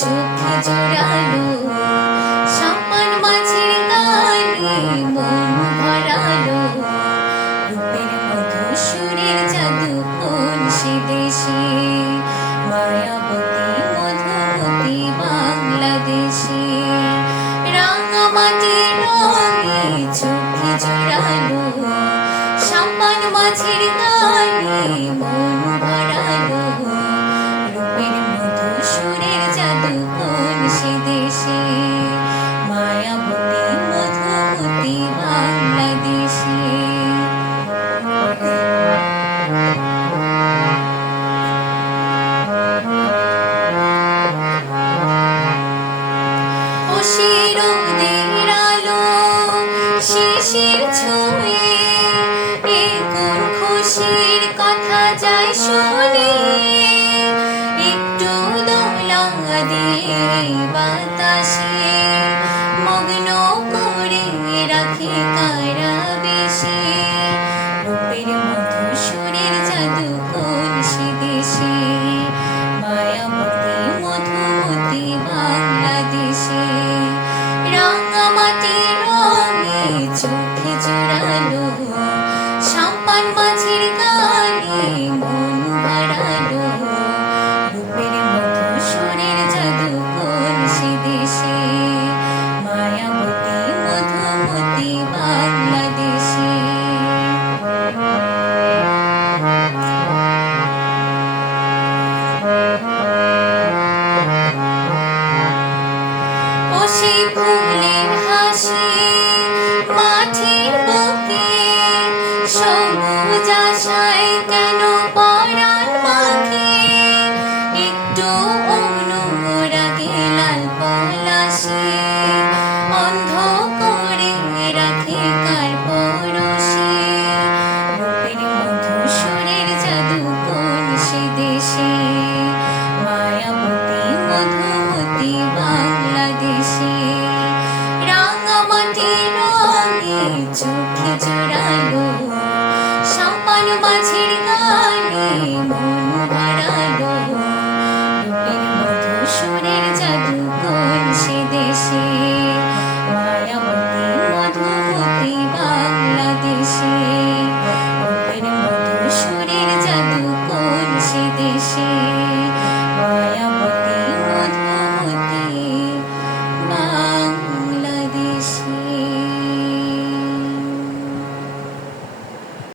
চোখে জোড়ালো সম্মান মাঝের গানে মন ভরালো রূপের মধু সুরের জাদু কোন সে দেশে মায়াবতী মধুমতি বাংলাদেশে রাঙামাটির রঙে চোখে জোড়ালো সম্মান মাঝের গানে মন ভরালো রূপের মধু সুরের জাদু কোন সে দেশে মায়াবতী মধুমতি বাংলাদেশে রোদের আলো শিশির ছুঁয়ে এ কোন খুশির কথা যায় শুনে একটু দোলা দিয়ে বাতাসে মগ্ন করে রাখে কারা বেশি রূপের মধু সুরের জাদু কোন সে দেশে মায়াবতী মধুমতি বাংলাদেশে রাঙামাটির রঙে চোখে জোড়ালো সম্মান মাঝের গানে মন ভরালো রূপের মধু সুরের জাদু কোন সে দেশে মায়াবতী মধুমতি বাংলাদেশে ফুলের হাসি মাঠের বুকে সবুজ আশায় কেন